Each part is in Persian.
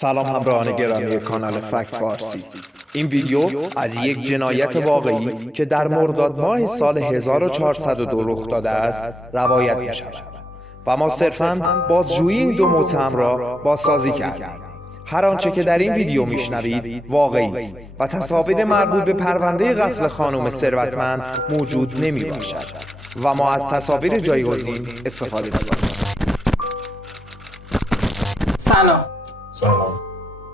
سلام همراهان گرامی کانال فکت فارسی. این ویدیو از یک جنایت واقعی که در مرداد ماه سال 1402 رخ داده است روایت می شود و ما صرفاً بازجویی این دو متهم را بازسازی کردیم. هر آنچه که در این ویدیو میشنوید واقعی است و تصاویر مربوط به پرونده قتل خانم ثروتمند موجود نمی باشد و ما از تصاویر جایگزین استفاده می‌کنیم. سلام.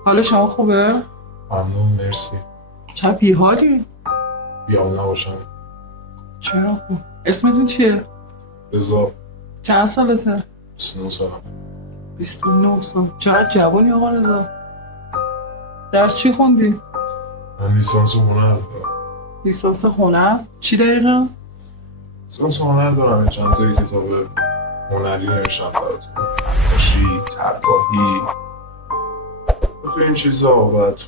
حال شما خوبه؟ ممنون، مرسی. چرا بی‌حالی؟ بی‌حال نباشم. چرا خوب؟ اسمتون چیه؟ رضا. چند سالته؟ 29 سالم. 29 سال. چقدر جوانی آقا رضا؟ درس چی خوندی؟ من لیسانس هنر دارم. لیسانس هنر؟ چی دقیقا؟ لیسانس هنر دارم، یه چند تایی کتاب هنری نوشتم براتون. نقاشی، طراحی، تو این چیزا. بعد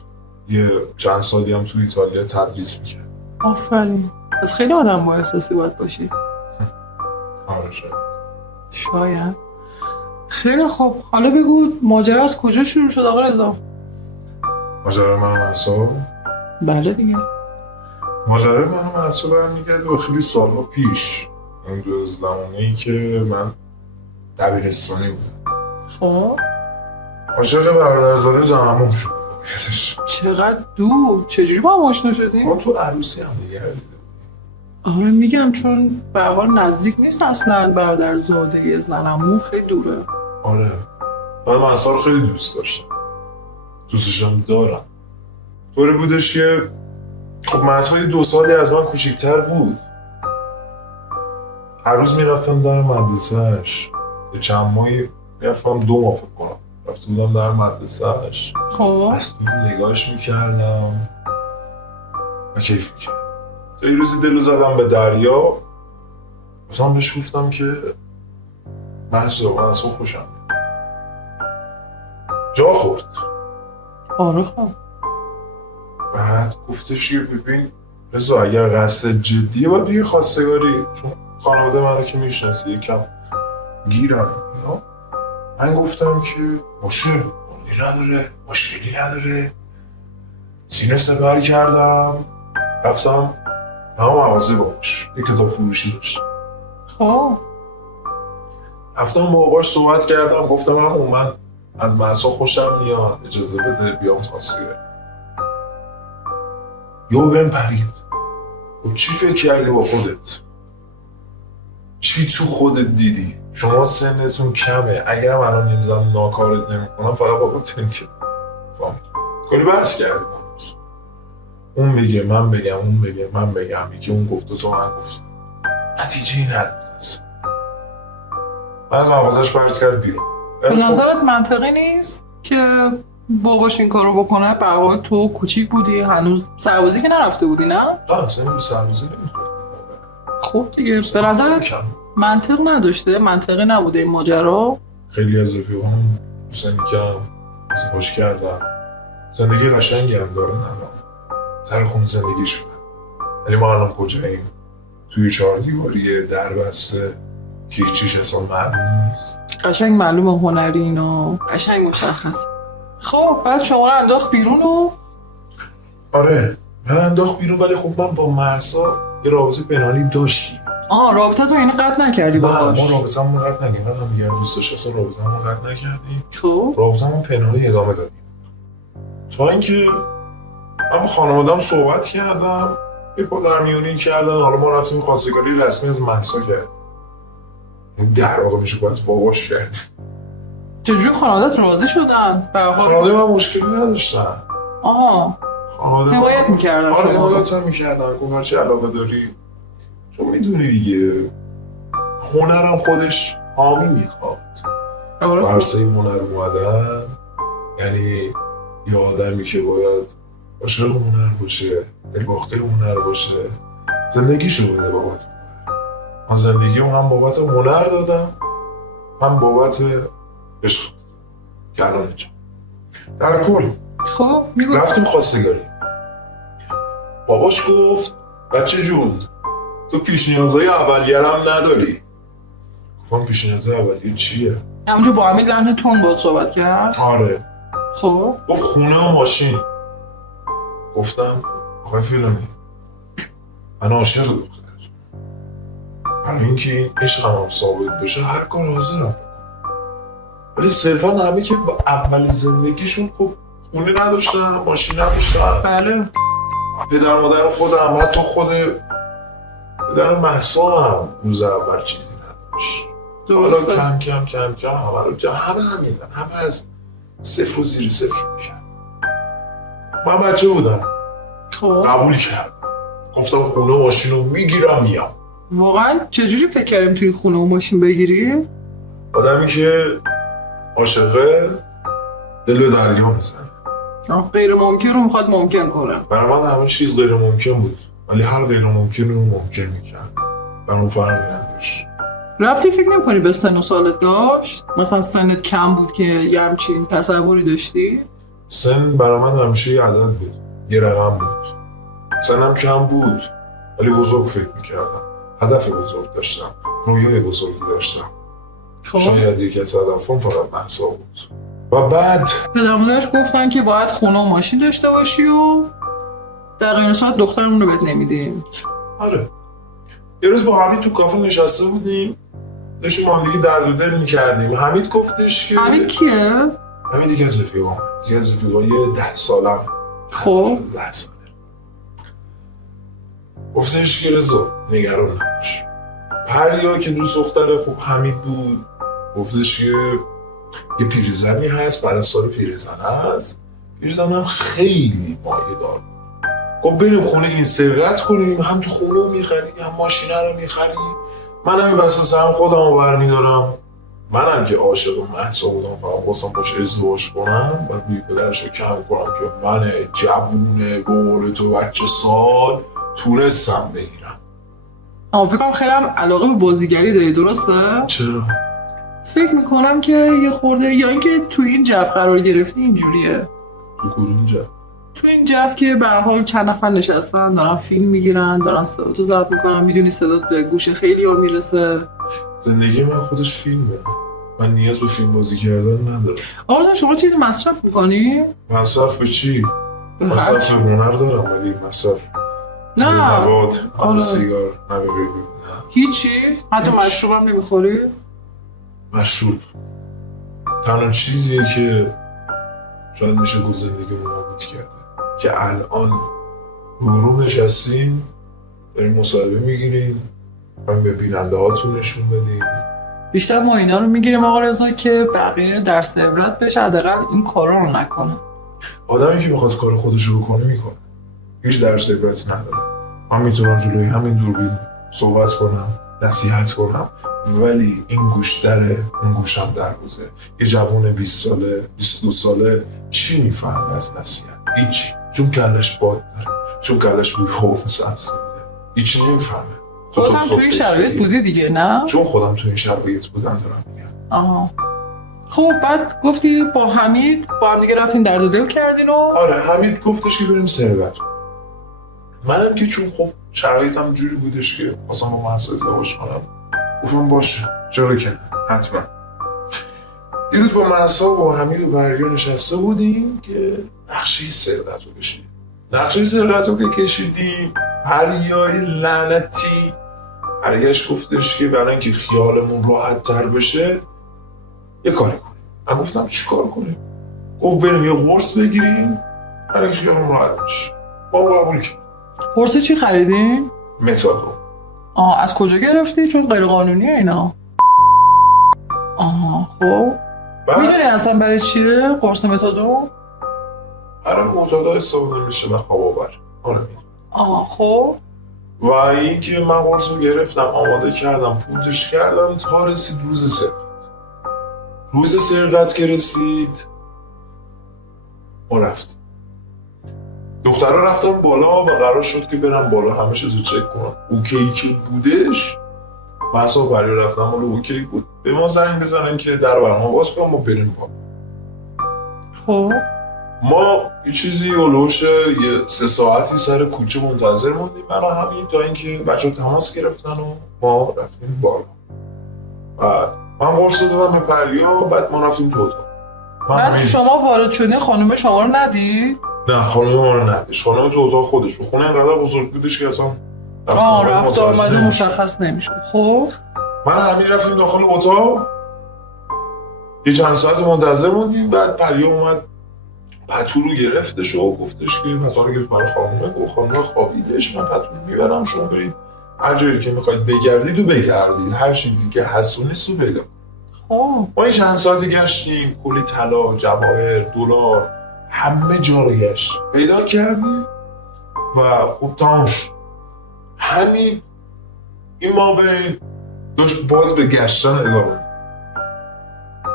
یه چند سالی هم تو ایتالیا تدریس میکرد. آفرین. از خیلی آدم با احساسی باید باشی. آره شاید. خیلی خوب. حالا بگو ماجرا از کجا شروع شد آقا رضا؟ ماجرا من و محسا؟ بله دیگه. ماجرا من و محسا برمیگرده به خیلی سالها پیش. اون دو زمانه‌ای که من دبیرستانی بودم. خب عاشق برادرزاده زمانم شد. چقدر دور؟ چجوری با هم آشنا شدی؟ ما تو عروسی هم دیگه دیدیم. آره میگم چون به هر حال نزدیک نیست اصلا برادرزاده زن عمو، خیلی دوره. آره من محسا رو خیلی دوست داشتم، دوستشم دارم. طوری بودش که خب محسا 2 سالی از من کوچیک‌تر بود. هر روز میرفتم در مدرسه‌اش، یه چند ماهی میرفتم 2 ماه فکر کنم رفته بودم در مدرسه‌اش. خب از تو نگاهش میکردم و کیف میکردم. یه روزی دلو زدم به دریا، گفتم بهش گفتم که محسا من از تو خوشم میاد. جا خورد. آره خب بعد گفتش که ببین رضا اگر قصد جدیه باید دیگه خواستگاری، چون خانواده من رو که میشناسی یکم گیرم اینا. من گفتم که باشه مشکلی نداره. سینه سپر کردم، رفتم همه مغازه باش، یه کتاب فروشی داشت. خب رفتم با باباش صحبت کردم، گفتم من از محسا خوشم میاد، اجازه بده بیام خواستگاری. یهو بهم پرید. خب چی فکر کردی با خودت؟ چی تو خودت دیدی؟ شما سنتون کمه، اگرم الان نمیزنم ناکارت نمیکنم فقط با خاطر که فهمید. کلی بحث کردیم. اون بگه من بگم، اون بگه من بگم، یکی اون گفت تو من گفتم، نتیجه‌ای نداد. من از مغازش پرت کرد بیرون. به نظرت منطقی نیست که باباش این کارو بکنه؟ به هر حال تو کوچیک بودی، هنوز سربازی که نرفته بودی نه؟ نه سنم به سربازی نمیخورد. خب دیگه به نظرت منطق نداشته؟ منطقی نبوده این ماجرا؟ خیلی از رفیقام سنی کم ازدواج کردن، زندگی قشنگی هم دارن الان، سر خون زندگی شدن. ولی ما الان کجاییم؟ توی 4 دیواری در بسته که هیچیش اصلا معلوم نیست. قشنگ معلومه هنری اینا، قشنگ مشخص. خب بعد شما رو انداخت بیرون و؟ آره من انداخت بیرون، ولی خب من با محسا یه رابطه پنهانی داشتیم. رابطه تو اینو قطع نکردی باهاش؟ ما رابطه همون قطع نکردیم، هم دیگر دوست داشت اصلا رابطه همون قطع نکردیم. خب رابطه همون پنهانی ادامه دادیم تا اینکه من با خانواده‌ام صحبت کردم، یه پادرمیونی کردن. حالا ما رفتیم خواستگاری رسمی از محسا کردیم. در واقع میشه باید باباش کرد. چجوری خانواده‌ات راضی شدن؟ خانواده من مشکلی نداشتن. خانواده حمایت میکردن. آره حمایت هم میکردن، گفت هرچی علاقه داری، چون میدونی دیگه هنرم خودش حامی میخواد. ورسه هنر اومدن یعنی یه آدمی که باید عاشق هنر باشه، دلباخته هنر باشه، زندگیشو بده بابت هنر. من زندگیم هم بابت هنر دادم، هم بابت عشق که الان اینجا. در کل خب رفتیم خواستگاری. باباش گفت بچه جون تو پیش نیازهای اولیه هم نداری. گفتم پیش نیازهای اولیه چیه؟ همونجا با همین لحن تون باید صحبت کرد؟ آره خب گفت خونه و ماشین. گفتم آقای فلانی من عاشق دخترتون، برای اینکه این عشقم هم ثابت بشه هر کار حاضرم بکنم. ولی صرفا همه که اول زندگیشون خب خونه نداشتن، ماشین نداشتن. بله. پدر مادر خودم، حتی خود پدر مهسا هم روز اول چیزی نداشت. درسته. حالا کم همه رو همه همیدن، همه از صفر و زیر صفر میشن. من بچه بودم، خب قبول کردم، گفتم خونه و ماشین رو میگیرم میام. واقعا چجوری فکر کردیم توی خونه و ماشین بگیری؟ آدمی که عاشقه دل به دریا میزنه. غیر ممکن رو میخواد ممکن کنه. برای من همه چیز غیر ممکن بود، ولی هر غیر ممکن رو ممکن میکرد. برام فرقی نداشت. ربطی فکر نمی‌کنی به سن و سالت داشت؟ مثلا سنت کم بود که یه همچین تصوری داشتی؟ سن برای من همیشه یه عدد بود، یه رقم بود. سنم کم بود ولی بزرگ فکر میکردم، هدف بزرگ داشتم، رویای بزرگی داشتم. خب شاید یکی از هدفم فقط مهسا بود. و بعد پدر مادرش گفتن که باید خونه و ماشین داشته باشی و در این صورت دخترمون رو بهت نمیدیم. آره، یه روز با حمید تو کافه نشسته بودیم، داشتیم با هم دیگه درد و دل میکردیم. حمید گفتش که حمید کیه؟ حمید یکی از رفیقام، یکی از رفیقای 10 سالم. خب 10 ساله. گفتش که رضا نگران نباش، پریا که دوست دختر خوب حمید بود، گفتش که یه پیرزنی هست، پرستار پیرزن هست، پیرزن هم خیلی مایه دار. گفت بریم خونه این سرقت کنیم، هم تو خونه رو میخری هم ماشینه رو میخری. منم این وسط هم خودم رو برمیدارم. منم که عاشق مهسا بودم، فقط خواستم باش ازدواج کنم، بعد بی پدرش رو کم کنم که من جوونه گول تو بچه سال تونستم بگیرم. فکر کنم خیلی هم علاقه به بازیگری داری، درسته؟ چرا؟ فکر میکنم که یه خورده، یا اینکه توی این جو قرار گرفتی اینجوریه. تو کدوم جا؟ تو این جو که به هر حال چند نفر نشستن دارن فیلم میگیرن، دارن صداتو ضبط میکنن، میدونی صدات به گوش خیلی ها میرسه. زندگی من خودش فیلمه، من نیاز به فیلم بازی کردن ندارم. آره شما چیزی مصرف میکنی؟ مصرف به چی؟ مصرف به هنر دارم ولی مصرف نه مواد، آره. سیگار، نه به غیبی، نه. هیچی؟ حتی مشروب هم نمیخوری؟ مشروب تنها چیزیه که شاید میشه گفت زندگی رو نابود کرده، که الان روبرو نشستین دارین مصاحبه میگیرین، به بیننده هاتون نشون بدین. بیشتر ما اینا رو میگیریم آقا رضا که بقیه درس عبرت بشه، حداقل این کارا رو نکنه. آدمی که میخواد کار خودشو بکنه میکنه، هیچ درس عبرتی نداره. من میتونم جلوی همین دوربین صحبت کنم، نصیحت کنم، ولی این گوش دره، اون گوشم در روزه. یه جوان 20 ساله 22 ساله چی میفهمه از نصیحت؟ هیچی، چون کلش باد داره، چون کلش بوی حوم سبز میده، هیچی نمیفهمه. خودم توی این شرایط بودی دیگه، نه؟ چون خودم توی این شرایط بودم دارم میگم. آها. خب بعد گفتی با حمید با هم دیگه رفتین درد و دل کردین و آره، حمید گفتش که بریم ثروت کنیم. منم که چون خب شرایطم جوری بودش که خواستم با مهسا ازدواج کنم، گفتم باشه چرا که نه، حتما. یه روز با مهسا و حمید و بریا نشسته بودیم که نقشه ثروت رو بشینیم. نقشه ثروت رو که کشیدیم، پریای لعنتی برگشت گفتش که برای اینکه خیالمون راحت تر بشه یه کاری کنیم. من گفتم چی کار کنیم؟ گفت بریم یه قرص بگیریم برای اینکه خیالمون راحت بشه. ما قبول کردیم. قرص چی خریدین؟ متادون. از کجا گرفتی؟ چون غیر قانونیه اینا. خب میدونی اصلا برای چیه قرص متادون؟ برای معتادا استفاده میشه و خواب آور. آره میدونم. خب و اینکه من قرص رو گرفتم، آماده کردم، پودرش کردم تا رسید روز سرقت. روز سرقت که رسید ما رفتیم. دخترها رفتم بالا و قرار شد که برم بالا همه چیز رو چک کنم. اوکی که بودش، مهسا و پریا رفتم بالا، اوکی بود. به ما زنگ بزنن که در برنامه باز کنم ما بریم بالا. خب ما یه چیزی اولوش یه 3 ساعتی سر کوچه منتظر موندیم، من و همین، تا اینکه بچه تماس گرفتن و ما رفتیم بالا. بعد من قرص دادم به پریا، بعد ما رفتیم تو اتاق. بعد شما وارد شدین خانم شما رو ندید؟ نه خانم ما رو نداشت. خانم تو اتاق خودش بود. خونه اینقدر بزرگ بودش که اصلا رفت آمده مشخص نمیشد. خب من همین رفتیم داخل اتاق، یه چند ساعت منتظر بودیم. بعد پریا اومد پتو رو گرفتش و گفتش که پتو رو گرفت برای خانومه. گفت خانومه خوابیدش، من پتو رو میبرم، شما برید هر جایی که میخواید بگردید و بگردید، هر چیزی که هست و نیست رو پیدا. خب ما این چند ساعتی گشتیم، کلی طلا، جواهر، دلار، همه جا رو گشت پیدا کردیم و خب تمام شد. همین این ما بین داشت باز به گشتن ادامه.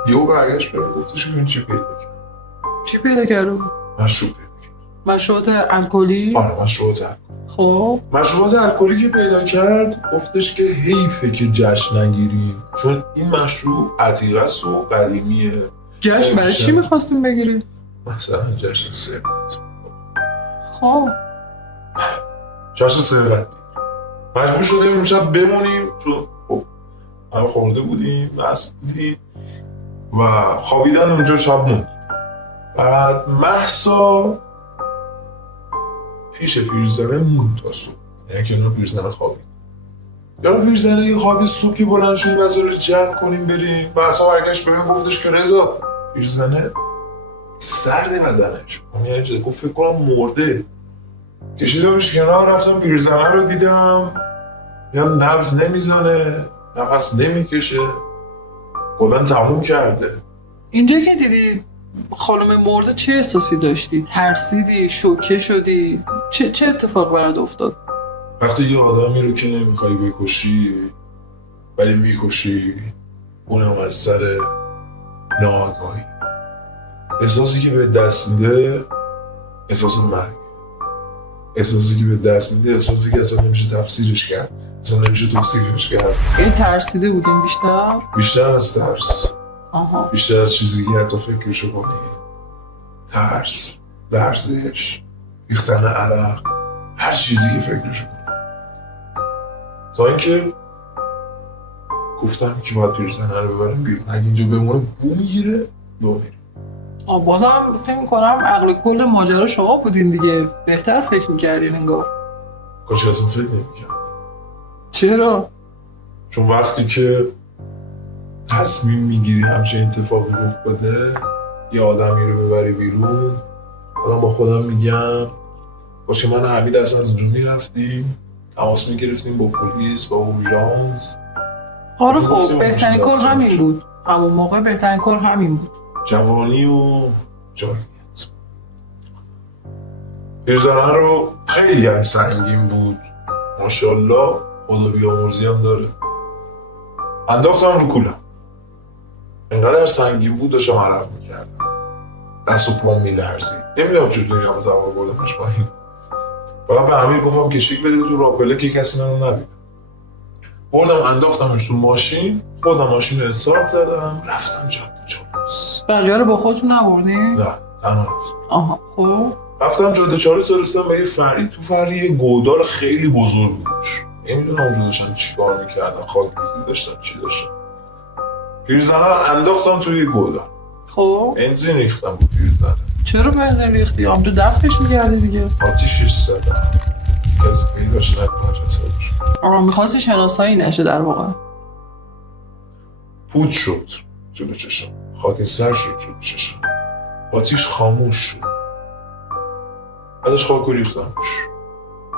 یهو برگشت بهم گفتش ببین چی پیدا کرد. چی پیدا کرد؟ مشروب پیدا کرد. مشروبات الکلی؟ آره مشروبات الکلی. خب مشروبات الکلی که پیدا کرد گفتش که حیفه که جشن نگیریم، چون این مشروب عتیقه است و قدیمیه. جشن برای چی میخواستیم بگیریم؟ مثلا جشن سرقت. خب جشن سرقت مجبور شدیم اون شب بمونیم، چون خب همه خورده بودیم، مست بودیم و خوابیدن اونجا شب موند. بعد مهسا پیش پیرزنه موند تا صبح، یعنی کنار پیرزنه خوابید. یا پیرزنه یه خوابی صبح که بلند شدیم واسه رو جمع کنیم بریم. مهسا برگشت بهم گفتش که رضا پیرزنه سرد بدنش، یعنی گفت فکر کنم مرده. کشیدمش کنار، رفتم پیرزنه رو دیدم، یا نبض نمیزنه، نفس نمیکشه، کلاً تموم کرده. اینجا که دیدی خانم مرده چه احساسی داشتی؟ ترسیدی؟ شوکه شدی؟ چه اتفاق برات افتاد؟ وقتی یه آدمی رو که نمیخوای بکشی ولی میکشی، اونم از سر ناآگاهی، احساسی که به دست میده احساس مرگ، احساسی که به دست میده احساسی که اصلا نمیشه تفسیرش کرد، اصلا نمیشه توصیفش کرد. این ترسیده بودیم بیشتر از ترس. آها. بیشتر از چیزی که حتی فکرشو کنی. ترس، لرزش، ریختن عرق، هر چیزی که فکرشو کنی. تا اینکه گفتم که باید پیرزنه رو ببرم بیرون، اگه اینجا بمونه بو میگیره دو میره. بازم فکر میکنم عقل کل ماجرا شما بودین دیگه، بهتر فکر میکردین انگار. کاش اصلا فکر نمیکردم. چرا؟ چون وقتی که تصمیم میگیری همچین اتفاقی رخ بده، یه آدمی رو ببری بیرون، الان با خودم میگم باشه من حمید اصلا از اونجا میرفتیم، تماس میگرفتیم با پلیس، با اورژانس. آره خب بهترین کار همین بود، همون موقع بهترین کار همین بود. جوانی و جاییت. پیرزنه رو خیلی هم سنگین بود، ماشاءالله، خدا بیامرزی هم داره. انداختم رو کولم، اینقدر سنگین بود داشتم عرق میکردم، دست و پام میلرزید، نمیدونم چطوری هم تمام بردمش پایین. فقط به امیر گفتم کشیک بده تو راپله که کسی منو نبینه. بردم انداختمش تو ماشین، خودم ماشین رو استارت زدم، رفتم جاده چالوس. بله رو با خودتون نبردین؟ نه تنها رفتم. آها خب رفتم جاده چالوس، رسیدم به یه فری، تو فری یه گودال خیلی بزرگ بودش، نمیدونم اونجا داشتم چی کار میکردم، خاک بیزی داشتم چی داشتم. پیرزنه رو انداختم توی گودال. خب بنزین ریختم با پیرزنه. چرا بنزین ریختی؟ آمجا دفعش میگردی دیگه. آتیشش زدم، کسی پیداش نکنه رسدش. میخواستی شناسایی نشه در واقع. پود شد جلو چشم، خاکستر شد جلو چشم، آتیش خاموش شد. بعدش خاک رو ریختم روش.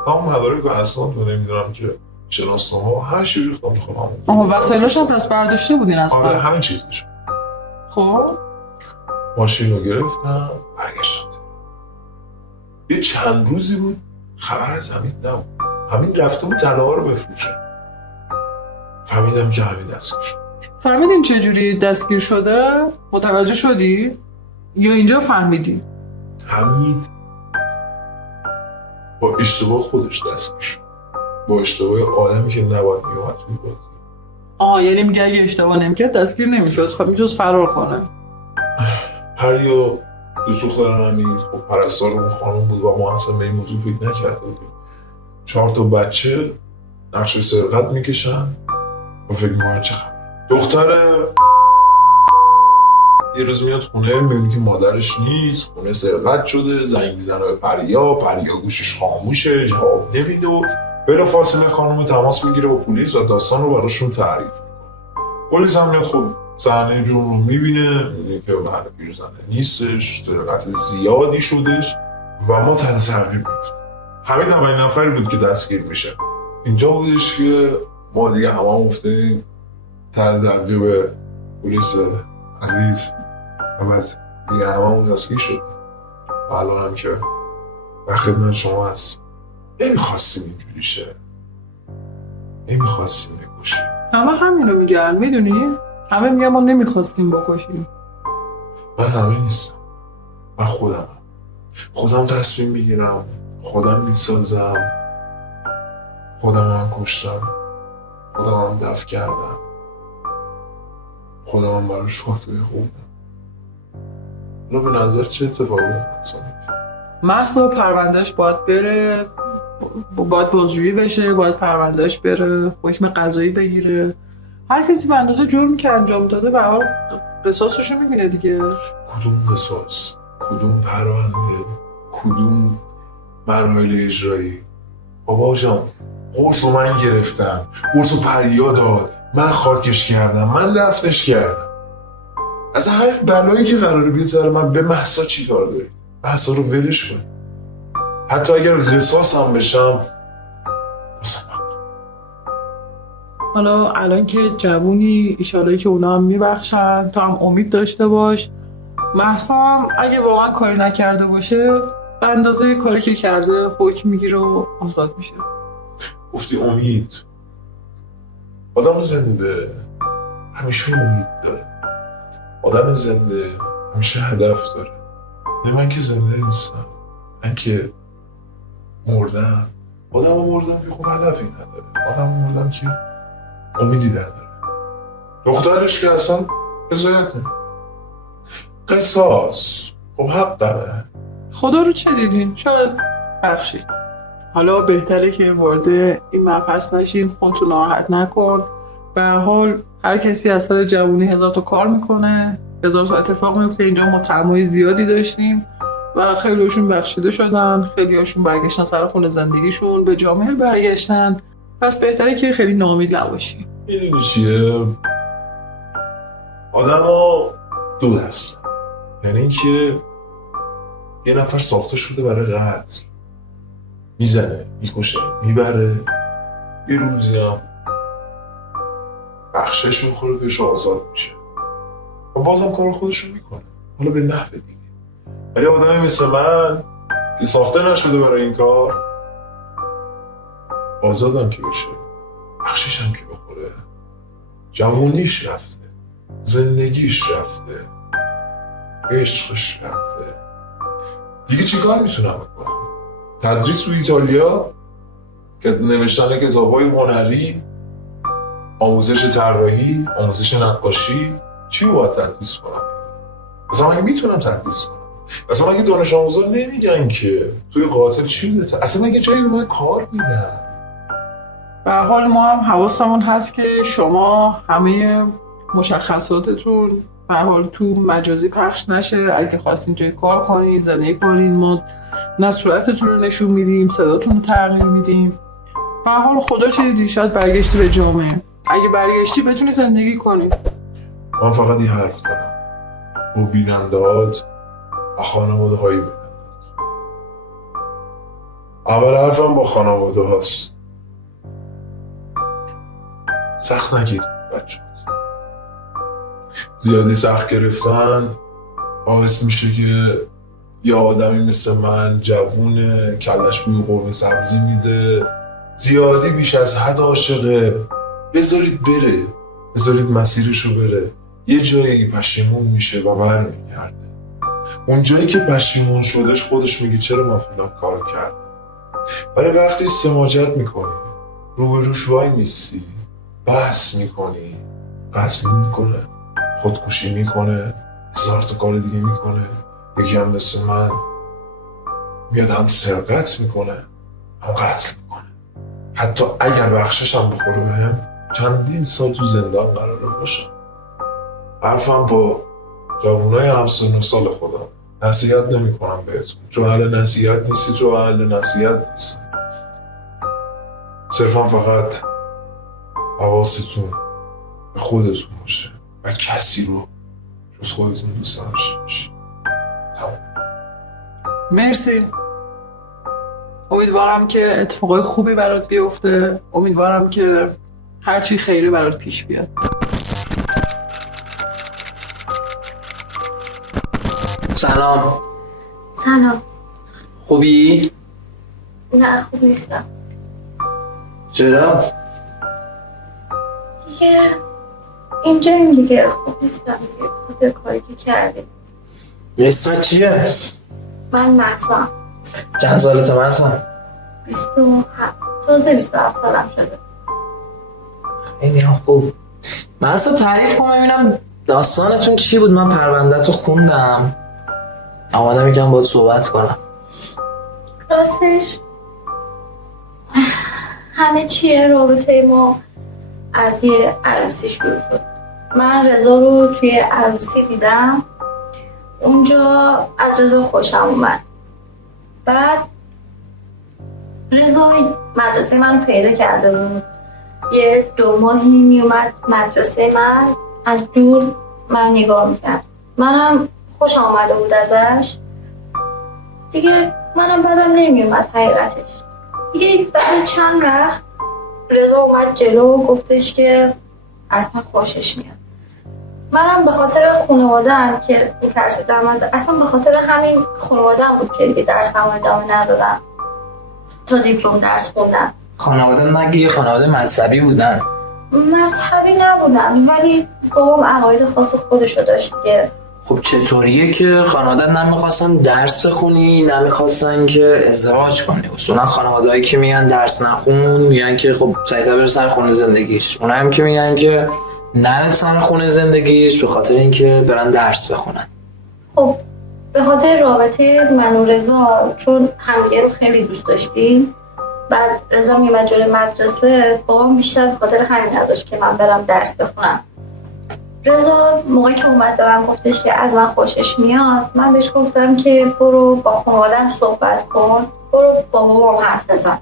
تمام مدارک و اسناد رو نمیدونم که شناسنامه و همه چی ریختم تو خونم. وسایلش هم پس برداشته بودین اصلا؟ آره همین چیزش. خب ماشین رو گرفتم برگشتم. یه چند روزی بود خبر از حمید نبود. حمید رفته بود طلاها رو بفروشه. فهمیدم که حمید دستگیر شد. فهمیدین چجوری دستگیر شده؟ متوجه شدی؟ یا اینجا فهمیدی؟ حمید با اشتباه خودش دستگیر شد، با اشتباه آدمی که نباید میومد توی بازی. یعنی میگه اگه اشتباه نمیکرد دستگیر نمیشد، میتونست فرار کنه. پریا دوست دختر حمید خب پرستار اون خانم بود و ما اصلا به این موضوع فکر نکرده بودیم. 4 تا بچه نقش سرقت میکشن و فکر میکنن چه خبر. دختر یه روز میاد خونه میبینی که مادرش نیست، خونه سرقت شده، زنگ میزنه به پریا گوشش خاموشه، جواب نمیده و بلافاصله خانم تماس میگیره با پلیس و داستان رو براشون تعریف میکنه. پلیس هم میاد خب صحنه جرم رو میبینه که بله پیرزنه نیستش، سرقت زیادی شدش و ما تحت تعقیب میفتیم. همین اولین نفری بود که دستگیر میشه. اینجا بودش که ما دیگه همه افتادیم تحت تعقیب پلیس عزیز و بعد دیگه همه اون دستگیر شد و الان هم که در خدمت شما هست. نمیخواستیم اینجوری شه، نمیخواستیم بکشیم. همه همینو میگن میدونی؟ همه میگن ما نمیخواستیم بکشیم. من همه نیستم، من خودم تصمیم میگیرم، خودم میسازم، خودم هم کشتم، خودم هم دفع کردم، خودم هم براش فاتحه خوندم. حالا به نظر چه اتفاقی اصلا محض پروندهش باید بره، باید بازجویی بشه، باید پروندهش بره، حکم قضایی بگیره. هر کسی به اندازه جرمی که انجام داده به حال قصاصشو میبینه دیگه. کدوم قصاص؟ کدوم پرونده؟ کدوم مراحل اجرایی؟ بابا جان قرصو من گرفتم، قرصو پریا داد، من خاکش کردم، من دفنش کردم. از هر بلایی که قراره بیاد سر من به مهسا چی کار داری؟ مهسا رو ولش کن. حتی اگر قصاص هم بشم حالا الان که جوونی ایشالله که اونا هم میبخشن، تو هم امید داشته باش. مهسا هم اگه واقعا کاری نکرده باشه به اندازه کاری که کرده حکم میگیره و آزاد میشه. گفتی امید. آدم زنده همیشه امید داره، آدم زنده همیشه هدف داره. من که زنده نیستم، من که مردم. آدم مردم که خب هدفی نداره، آدم مردم که امیدی نداره. دخترش که اصلا رضایت نمیده. قصاص خب حق داره. خدا رو چه دیدین؟ شاید بخشید. حالا بهتره که وارد این مبحث نشین، خودتو ناراحت نکن. به هر حال هر کسی از سر جوونی هزار تا کار میکنه، هزار تا اتفاق میفته. اینجا ما تعمای زیادی داشتیم و خیلیشون بخشیده شدن، خیلیشون برگشتن سر خونه زندگیشون، به جامعه برگشتن. پس بهتره که خیلی ناامید نباشی. میدونی چیه؟ آدم ها دو هستن، یعنی اینکه یه نفر ساخته شده برای قتل، میزنه، میکشه، میبره، یه روزی هم بخشش میخوره بهش آزاد میشه و بازم کار خودشون میکنه، حالا به نحو دیگه. ولی آدمی مثل من که ساخته نشده برای این کار، آزادم که بشه، بخشش هم که بخوره، جوونیش رفته، زندگیش رفته، عشقش رفته، دیگه چی کار میتونم بکنم؟ تدریس تو ایتالیا، که نوشتن کتابای هنری، آموزش طراحی، آموزش نقاشی، چی رو باید تدریس کنم؟ اصلا مگه میتونم تدریس کنم؟ اصلا مگه دانش آموزا نمیگن که توی قاتل چی میده؟ اصلا مگه جایی به من کار میدن؟ به هر حال ما هم حواسمون هست که شما همه مشخصاتتون به هر حال تو مجازی پخش نشه. اگه خواستین جای کار کنین، زندگی کنین، ما نه صورتتون رو نشون میدیم، صداتون رو تغییر میدیم. به هر حال خدا چه دیدی، شاید برگشتی به جامعه. اگه برگشتی بتونی زندگی کنی. من فقط یه حرف دارم با بیننده‌هات و خانواده هایی بیننده‌هات. اول حرفم با خانواده هاست. سخت نگیرید بچه ها. زیادی سخت گرفتن باعث میشه که یه آدمی مثل من جوونه، کلش بوی قرمه سبزی میده، زیادی بیش از حد عاشقه. بذارید بره، بذارید مسیرشو بره. یه جایی پشیمون میشه و برمیگرده. اون جایی که پشیمون شدش خودش میگه چرا من فلان کار کردم. ولی وقتی سماجت میکنی، روبروش وای میسی، بحث میکنی، قتل میکنه، خودکشی میکنه، هزار تا کار دیگه میکنه، یکی هم مثل من میاد هم سرقت میکنه هم قتل میکنه. حتی اگر بخشش هم بخوره بهم چندین سال تو زندان قراره باشم. حرفم با جوانای همسن و سال خودم نصیحت نمی کنم بهتون، چون اهل نصیحت نیستی، چون اهل نصیحت نیستی. صرفا فقط حواستون به خودتون باشه و کسی رو جز خودتون دوست نداشته باشی. تمام. مرسی. امیدوارم که اتفاقای خوبی برات بیفته. امیدوارم که هرچی خیری برات پیش بیاد. سلام. سلام. خوبی؟ نه خوب نیستم چرا؟ دیگه اینجاییم دیگه، خوب نیستم دیگه، خود کاری که کردیم. اسمت چیه؟ من مهسا. چند سالته مهسا؟ 27. تازه 27 سالم شده. خیلی خوب. مهسا تعریف کن ببینم داستانتون چی بود؟ من پرونده‌تو خوندم، آماده میکنم باید صحبت کنم. راستش همه چیه رابطه ما از یه عروسی شروع شد. من رضا رو توی عروسی دیدم، اونجا از رضا خوشم اومد. بعد رضا مدرسه من پیدا کرده بود، یه 2 ماهی میومد مدرسه من، از دور من نگاه میکرد، منم خوشم اومده بود ازش دیگه، منم بدم نمیومد حقیقتش. دیگه بعد چند وقت رضا اومد جلو و گفتش که از من خوشش میاد. منم به خاطر خانواده‌ام که میترسیدم اصلا به خاطر همین خانواده‌ام بود که دیگه درسم رو ادامه ندادم تا دیپلم درس خوندم. خانواده مگه یه خانواده مذهبی بودن؟ مذهبی نبودن ولی بابام عقاید خاص خودشو داشت دیگه. خب چطوریه که خانواده نمیخواستن درس بخونی، نمیخواستن که ازدواج کنی؟ اصولا خانواده‌ای که میگن درس نخون میگن که خب سریعتر بره سر خونه زندگیش، اونایی هم که میگن که نره سر خونه زندگیش به خاطر اینکه برن درس بخونن. خب به خاطر رابطه من و رضا، چون همدیگه رو خیلی دوست داشتیم، بعد رضا میومد جلوی مدرسه، بابام بیشتر به خاطر همین نذاشت که من برم درس بخونم. رضا موقعی که اومد به من گفتش که از من خوشش میاد، من بهش گفتم که برو با خانواده‌ام صحبت کن، برو با بابام حرف بزن.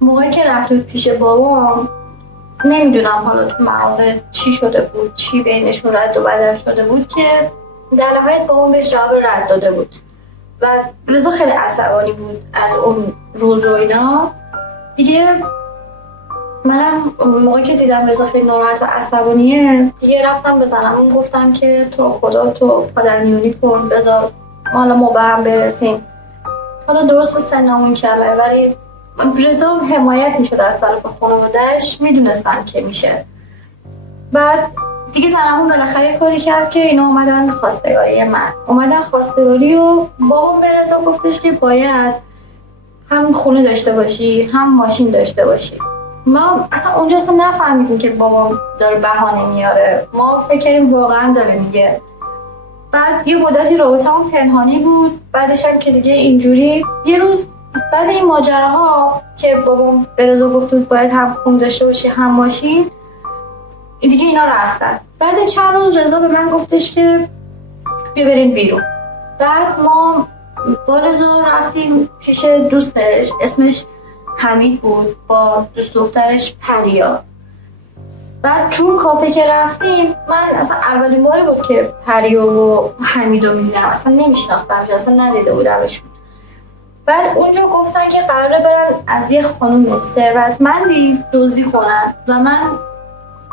موقعی که رفت پیش بابام، نمیدونم حالا تو مغازه چی شده بود، چی بینشون رد و بدل شده بود که در نهایت بابام بهش جواب رد داده بود و رضا خیلی عصبانی بود از اون روز و اینا دیگه. منم موقعی که دیدم رضا خیلی ناراحت و عصبانیه دیگه، رفتم بزنم اون، گفتم که تو خدا تو پادرمیونی کن، بذار حالا ما به هم برسیم. حالا درست سنمون کمه ولی رضا حمایت میشد از طرف خانواده‌اش، میدونستم که میشه. بعد دیگه زنمون بالاخره کاری کرد که اینا اومدن خواستگاری من، اومدن خواستگاری و بابام به رضا گفتش که باید هم خونه داشته باشی هم ماشین داشته باشی. ما اصلا اونجا اصلا نفهمیدیم که بابام داره بهانه میاره، ما فکر کردیم واقعا داره میگه. بعد یه مدتی رابطمون پنهانی بود، بعدش هم که دیگه اینجوری یه روز بعد این ماجراها که بابام به رضا گفت بود باید هم خونه داشته باشی هم ماشین، دیگه اینا رفتن. بعد چند روز رضا به من گفتش که بیا بریم بیرون. بعد ما با رضا رفتیم پیش دوستش، اسمش حمید بود، با دوست دخترش پریا. بعد تو کافه که رفتیم، من اصلا اولین باری بود که پریا و حمیدو میدیدم، اصلا نمیشناختم، اصلا ندیده بودمشون. بعد اونجا گفتن که قراره برن از یه خانم ثروتمندی دزدی کنن و من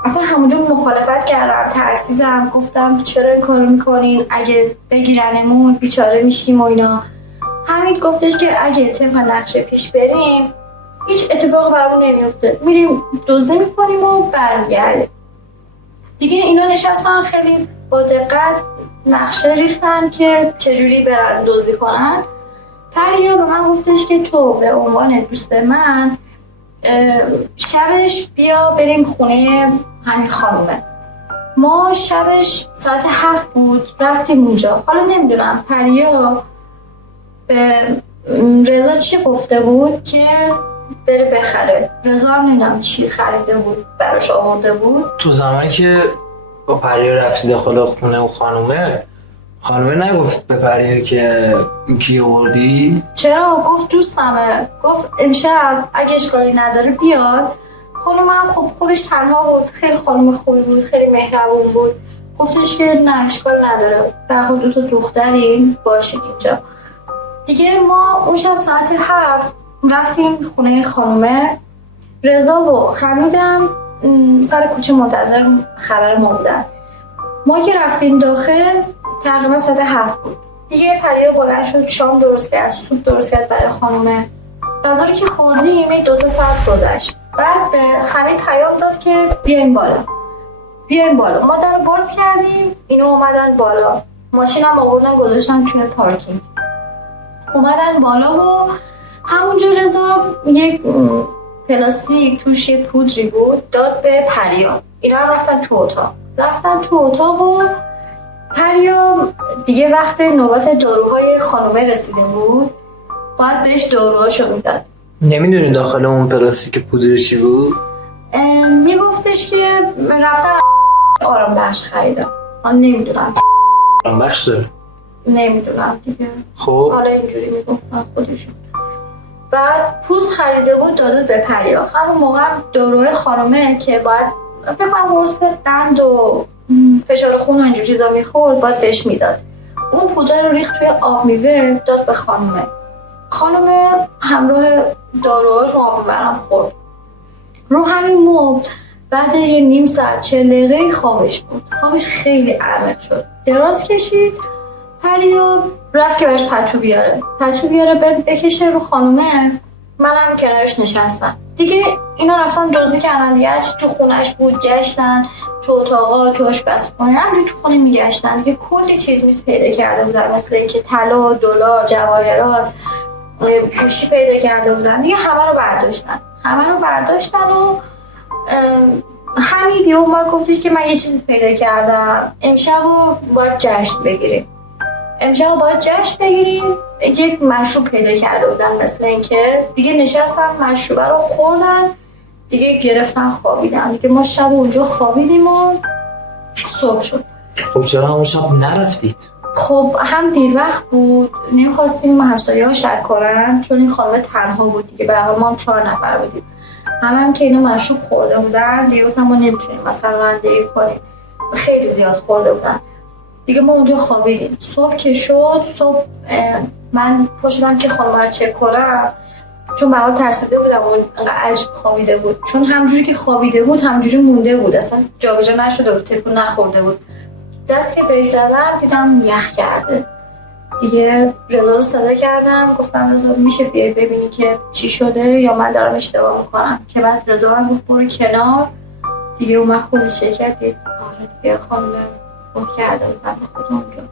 اصلا همونجا مخالفت کردم، ترسیدم، گفتم چرا این کارو میکنین، اگه بگیرنمون بیچاره میشیم و اینا. حمید گفتش که اگه طبق نقشه پیش بریم هیچ اتفاق برامون نمیفته، میریم دزدی میکنیم و برمیگردیم. دیگه اینا نشستن خیلی با دقت نقشه ریختن که چجوری برن دزدی کنن. پریا به من گفتش که تو به عنوان دوست من شبش بیا بریم خونه همین خانومه. ما شبش ساعت 7 بود رفتیم اونجا. حالا نمیدونم پریا به رضا چی گفته بود که بره بخره، رضا هم نمیدونم چی خریده بود براش آورده بود. تو زمانی که با پریا رفتی داخل خونه و خانومه، خانمه نگفت به پریا که کی آوردی؟ چرا؟ گفت دوستمه. گفت امشب اگه اشکالی نداره بیاد. خانمم خب خودش تنها بود، خیلی خانم خوبی بود، خیلی مهربون بود. گفتش که نه اشکال نداره، به هر حال 2 دختریم باشید اینجا. دیگه ما اون شب ساعت 7 رفتیم خونه خانومه. رضا و حمیدم سر کوچه منتظر خبر ما بودن. ما که رفتیم داخل تقریبا ساعت 7 بود. دیگه پریا بلند شد، شام درست کرد، سوپ درست کرد برای خانومه. غذا رو که خوردیم 2-3 ساعت گذشت. بعد به حمید پیام داد که بیاین بالا. ما در رو باز کردیم، اینو اومدن بالا. ماشینم آوردن گذاشتن توی پارکینگ. اومدن بالا و همونجا رضا یک پلاستیک توش یه پودری بود داد به پریا. اینا هم رفتن تو اتاق و پریا دیگه وقت نوبت داروهای خانومه رسیده بود، باید بهش داروهاشو میداد. نمیدونی داخل اون پلاستیک پودری چی بود؟ میگفتش که رفتم آرام بخش خریدم. من نمیدونم آرام بخش داره؟ نمیدونم دیگه. خب حالا اینجوری میگفتن خودشون. بعد پود خریده بود داده به پریا. همون موقع داروهای خانومه که باید بفهم قرص قند و فشار خون و اینجور چیزا میخورد باید بهش میداد. اون پودر رو ریخت توی آب میوه داد به خانومه. خانومه همراه داروهاش آب میوه خورد. رو همین مبل بعد یه نیم ساعت 40 دقیقه خوابش بود. خوابش خیلی عمیق شد. دراز کشید. پریا رفت که براش پتو بیاره بکشه رو خانومه. منم کنارش نشستم. دیگه اینا رفتن دزدی کردن دیگه. تو خونش بود گشتن، تو اتاقا، تو آشپزخونه، همینجوری تو خونه میگشتن دیگه. کلی چیز میز پیدا کرده بودن، مثل اینکه طلا، دلار، جواهرات، گوشی پیدا کرده بودن دیگه. همه رو برداشتن و حمید اومد گفتش که من یه چیزی پیدا کردم، امشب رو باید جشن بگیریم. یک مشروب پیدا کرده بودن، مثل اینکه دیگه نشستن مشروبه رو خوردن دیگه، گرفتن خوابیدن دیگه. ما شب اونجا خوابیدیم و صبح شد. خب چرا همون شب نرفتید؟ خب هم دیر وقت بود، نمیخواستیم همسایه ها شک کنن چون این خانم تنها بود دیگه. به هر حال ما هم 4 نفر بودیم. هم که اینا مشروب خورده بودن دیگه گفتم ما نمیتونیم مثلا رانندگی کنیم، خیلی زیاد خورده بودن دیگه. ما اونجا خوابیدیم. صبح که شد، من پاشدم که خانم رو چک کنم چون به حال ترسیده بودم اون انقدر عجب خوابیده بود. چون همجوری که خوابیده بود همجوری مونده بود، اصلا جابجا نشده بود، تکون نخورده بود. دست که بهش زدم دیدم یخ کرده دیگه. رضا رو صدا کردم، گفتم رضا میشه بیای ببینی که چی شده یا من دارم اشتباه میکنم؟ که بعد رضا هم گفت برو کنار دیگه. اومد خودش چک کرد دید آره دیگه خانم فوت کرده بود بنده خدا اونجا.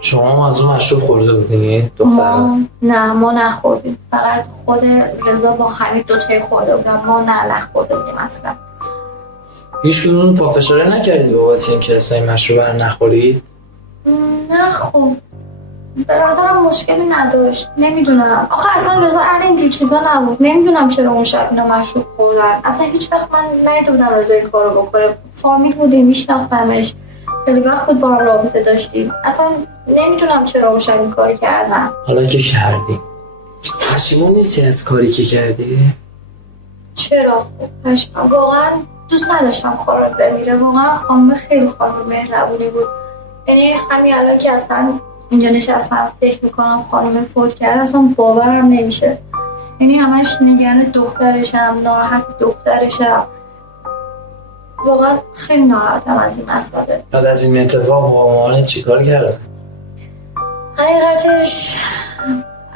شما هم از اون مشروب خورده بودین دخترها؟ نه ما نخوردیم، فقط خود رضا با حمید 2 تایی خورده بودن. ما نخورده بودیم اصلا. هیچ کدوم پافشاری نکردید بابت اینکه اصلا این مشروب رو نخورید؟ نه خب به نظرم مشکلی نداشت. نمیدونم آخه اصلا رضا اهل اینجور چیزا نبود. نمیدونم چرا اون شب اینا مشروب خوردن. اصلا هیچ وقت من ندیده بودم رضا این کارو بکنه. فامیل بودیم، میشناختمش، خیلی وقت بود با هم رابطه داشتیم. اصلا نمیدونم چرا اون شب این کاری کردن. حالا که کردی پشیمون نیستی از کاری که کردی؟ چرا؟ خب پشیمون واقعا دوست نداشتم خانم بمیره. واقعا خانم خیلی خانم مهربونی بود. یعنی همین الان که اصلا اینجا نشستم فکر میکنم خانم فوت کرده اصلا باورم نمیشه. یعنی همش نگران دخترشم، ناراحت دخترشم. واقعا خیلی ناراحتم از این مسئله. بعد از این اتفاق با مامانت چیکار کردن؟ حقیقتش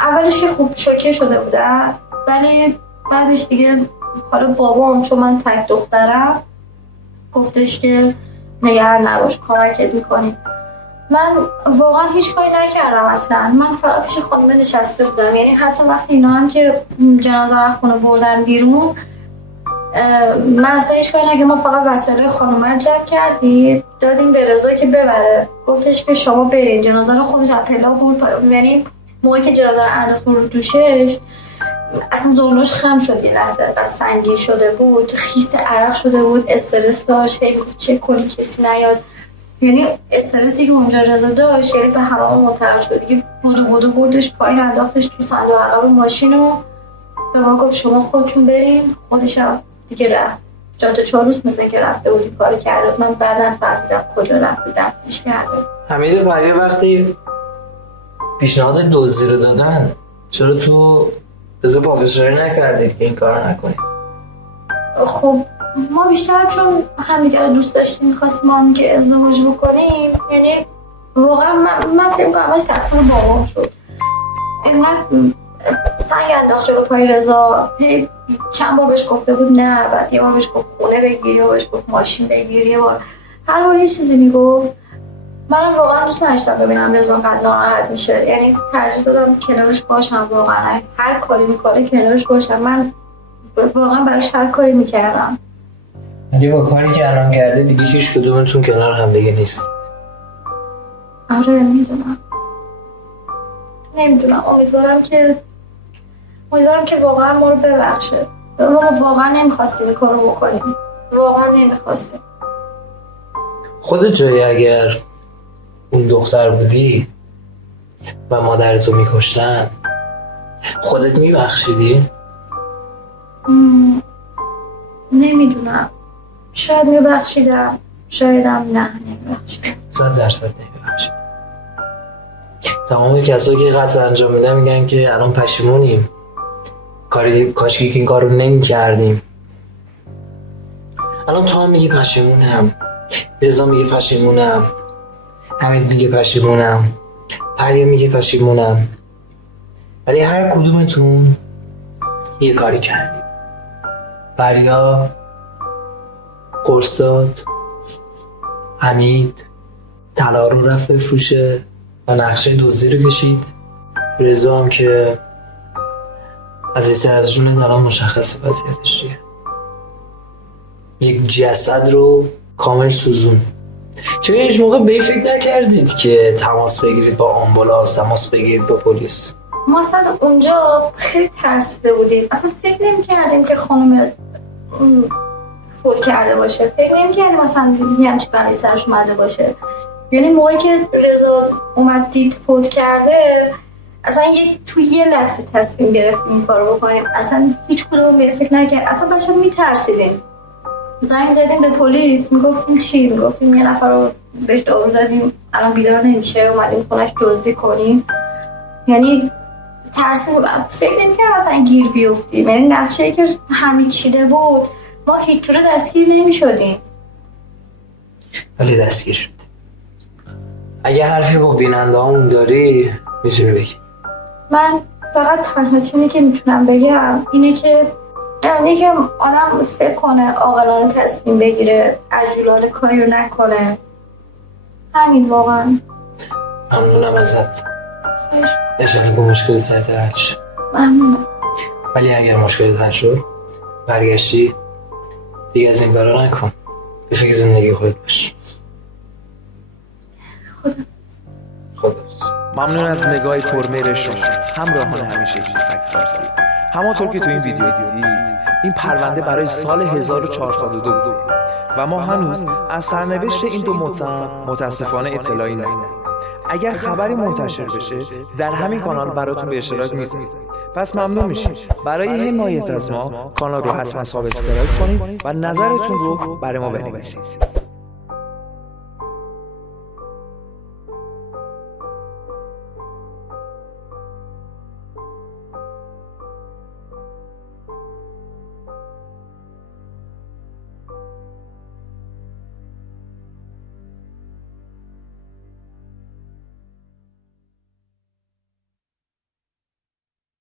اولش که خوب شوکه شده بودن، ولی بعدش دیگه حالا بابام چون من تک دخترم گفتش که نگران نباش کمکت میکنیم. من واقعا هیچ کاری نکردم اصلا. من فقط پیش خانم نشسته بودم. یعنی حتی وقتی اینا هم که جنازه رو خونه بردن بیرون من اصلا هیچ کاری نکردم. ما فقط وسایل خانم رو جمع کردیم دادیم به رضا که ببره. گفتش که شما برین. جنازه رو خودش از پلا برد. یعنی موقعی که جنازه رو انداخت رو دوشش اصلا زانوش خم شد یه لحظه، بس سنگین شده بود، خیس عرق شده بود، استرس داشت، هی میگفت چک کنی کسی نیاد. یعنی استرسی که اونجا رضا داشت یعنی به همه منتقل شد دیگه. بودو بردش پایین، انداختش تو صندوق عقب ماشین و به ما گفت شما خودتون بریم. خودش هم دیگه رفت. 4 روز مثلا که رفته بودی کار کرده. من بعداً فهمیدم کجا رفته دفنش کرده. حمید و پریا وقتی پیشنهاد دزدی رو دادن چرا تو رضا پافشاری نکردید که این کار نکنید؟ خب ما بیشتر چون همدیگه رو دوست داشتیم میخواستیم هم که ازدواج بکنیم. یعنی واقعا من فکر می‌کنم همش تقصیر بابام شد. اینقدر سنگ انداخت جلو پای رضا. چند بار بهش گفته بود نه، بعد یه بار بهش گفت خونه بگیری، یه بار بهش گفت ماشین بگیری، یه بار هر بار یه چیزی میگفت. منم واقعا دوست نداشتم ببینم رضا انقدر ناراحت میشه. یعنی ترجیح دادم کنارش باشم. واقعا هر کاری میکنه کنارش باشم. من واقعا براش هر کاری میکردم. ولی با کاری که الان کرده دیگه هیچ کدومتون کنار هم دیگه نیست. آره میدونم. نمیدونم. امیدوارم که واقعا ما رو ببخشه. ما واقعا نمیخواستیم این کارو بکنیم. واقعا نمیخواستیم. خودت جایی اگر اون دختر بودی و مادرتو میکشتن خودت میبخشیدی؟ نمیدونم. شاید میبخشیدم، شایدم نه نمیبخشیدم. 100% نمیبخشید. تمام کسایی که قتل انجام میدن میگن که الان پشیمونیم، کاشکی که این کار رو نمی کردیم. الان تو هم میگی پشیمونم، رضا میگه پشیمونم، حمید میگه پشیمونم، پریا میگه پشیمونم. ولی هر کدومتون یه کاری کردید. پریا قرص داد، حمید طلا رو رفت بفروشه و نقشه دزدی رو کشید. رضا هم که عزیزتر از جونه الان مشخصه وضعیتش چیه. یک جسد رو کامل سوزون. چرا هیچ موقع به این فکر نکردید که تماس بگیرید با آمبولانس، تماس بگیرید با پلیس؟ ما اصلا اونجا خیلی ترسیده بودیم. اصلا فکر نمی کردیم که خانم فوت کرده باشه. فکر نمی کردیم مثلا یه همچین بلایی سرش اومده باشه. یعنی موقعی که رضا اومد دید فوت کرده اصلا توی یه لحظه تصمیم گرفتیم این کارو بکنیم. اصلا هیچ کدوم به فکر نکردیم. اصلا بچه میترسیدیم. زنگ زدیم به پلیس میگفتیم چی؟ میگفتیم یه نفر رو بهش دارو دادیم الان بیدار نمیشه، اومدیم خونش دزدی کنیم. یعنی ترسیدیم. فکر نمی‌کردم مثلا گیر بیفتیم. یعنی نقشه‌ای که همین چیده بود ما هیچ جوره دستگیر نمی‌شدیم. ولی دستگیر شد. اگه حرفی با بیننده همون داری میتونی بگی. من فقط تنها چیزی که میتونم بگم اینه که آدم فکر کنه، عاقلانه تصمیم بگیره، عجولانه کاری رو نکنه. همین واقعا. ممنونم ازت. انشالله که مشکل سرت حل شه. ممنونم. ولی اگر مشکل حل شد برگشتی دیگه از این کارا نکن. به فکر زندگی خودت باش. خدا. ممنون از نگاه پرمهر شما همراهان همیشگی فکت فارسی. همانطور که تو این ویدیو دیدید این پرونده برای سال 1402 بوده و ما هنوز از سرنوشت این دو متهم متاسفانه اطلاعی نداریم. اگر خبری منتشر بشه در همین کانال براتون به اشتراک میذاریم. پس ممنون میشیم برای حمایت از ما کانال رو حتما سابسکرایب کنید و نظرتون رو برای ما بنویسید.